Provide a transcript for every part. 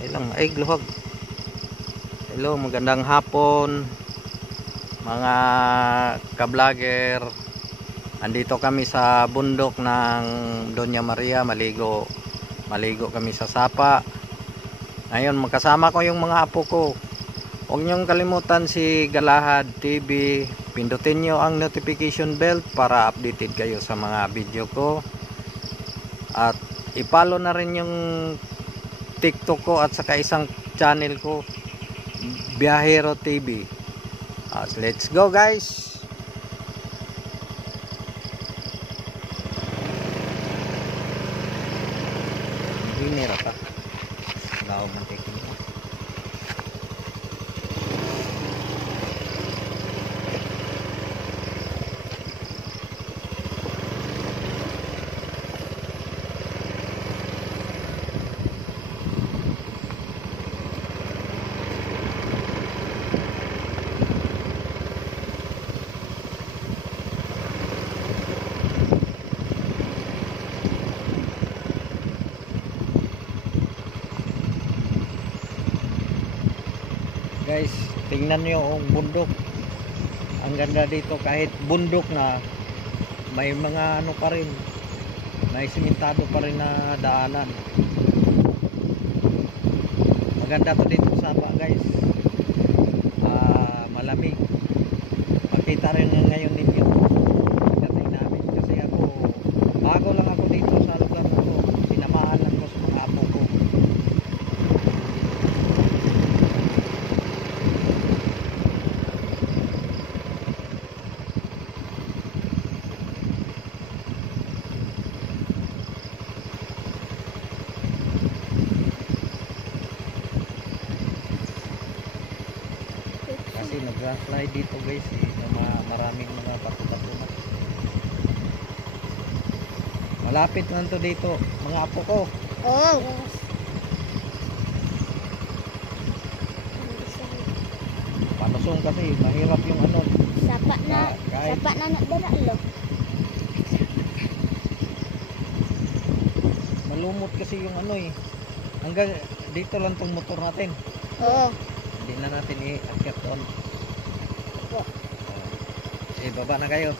Ilang ay gluhag. Hello, magandang hapon mga ka-vlogger. Andito kami sa bundok ng Doña Maria, maligo kami sa sapa. Ngayon magkasama ko yung mga apo ko. Huwag niyong kalimutan si Galahad TV. Pindutin niyo ang notification bell para updated kayo sa mga video ko. At i-follow na rin yung TikTok ko at saka isang channel ko, Biyahero TV. Let's go guys. Binira pa. Lao mantikin. Guys, tingnan nyo ang bundok. Ang ganda dito, kahit bundok na may mga ano pa rin, may simentado pa rin na daanan. Maganda to dito sa Sapa guys. Malamig. Makita rin ngayon ninyo dating namin, kasi bago lang ako dito sa lugar na to. Sinamahan lang ko sa mga apo ko. Kasi nag-slide dito guys, maraming mga bato-bato na. Malapit na to dito, mga apo ko. Oh. Palusong kasi, mahirap yung ano. Sapa na nagdala. Malumot kasi yung ano eh. Hanggang dito lang tong motor natin. Oo. Hindi na natin i-akyat doon. Baba na kayo.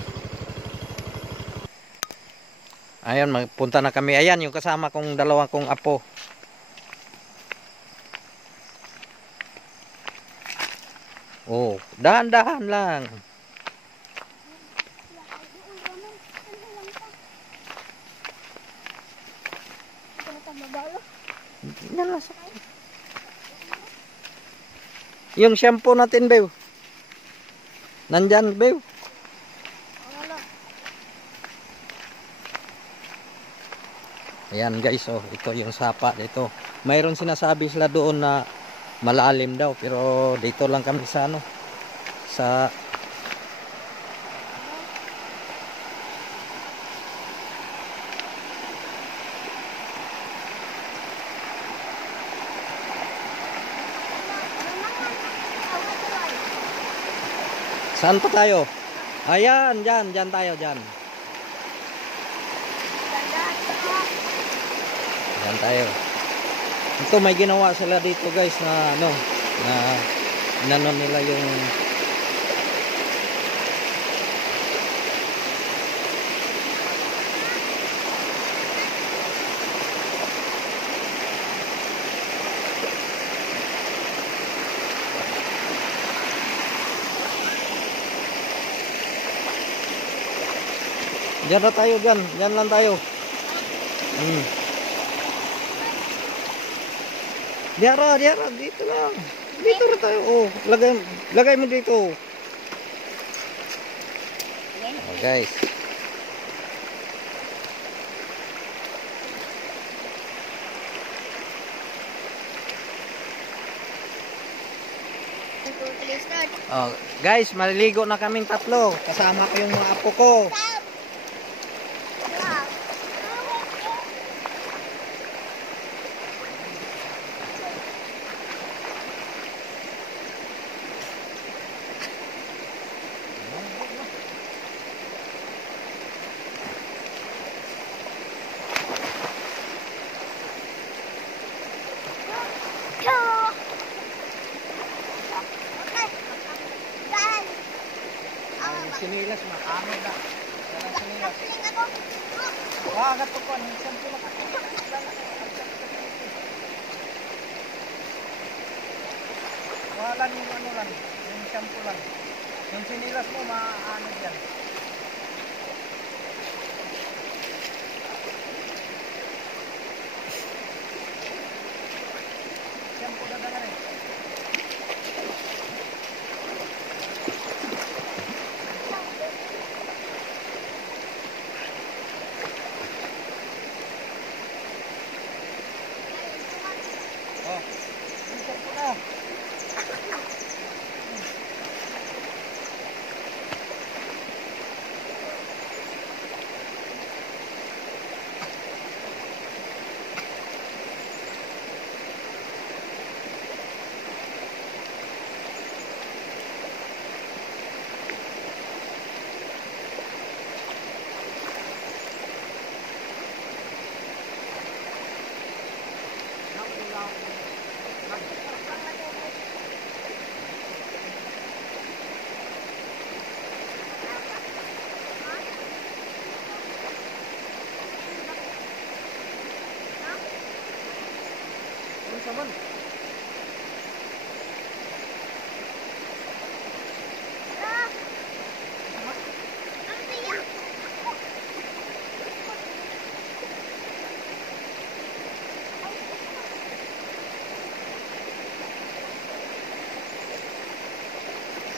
Ayan, magpunta na kami. Ayan, yung kasama kong dalawang kong apo. Oh, dahan-dahan lang. Yung shampoo natin, Bew. Nandyan, Bew. Ayan guys, oh, ito yung sapa dito. Mayroon sinasabi sila doon na malalim daw, pero dito lang kami sa ano, sa saan pa tayo? Ayan, dyan tayo, dyan. Yan tayo. Ito may ginawa sila dito guys na ano, na inano nila yung Diyan na tayo, dyan lang tayo. Diara, dito lang. Dito na tayo. Oh, lagay mo dito. Oh, guys. Oh, guys, maliligo na kaming tatlo. Kasama ko yung mga apo ko. sinilas, makamod na. Walang sinilas. Wah, gato ko. Minsan ko lang. Wala yung ano lang. Yung shampoo lang. Yung sinilas mo, maano dyan. Shampoo na lang eh. Oh, yung shampoo na. Saman.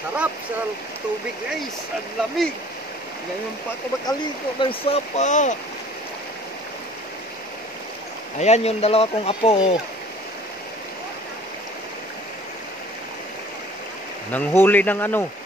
Sarap sa tubig guys, ang lamig. Ngayon pa ako makaligo ng sapa. Ayan yung dalawa kong apo oh. Nanghuli ng ano?